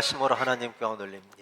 심으로 하나님께 올립니다.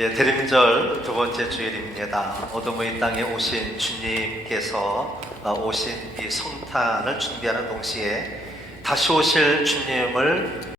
예, 대림절 두 번째 주일입니다. 어둠의 땅에 오신 주님께서 어, 오신 이 성탄을 준비하는 동시에 다시 오실 주님을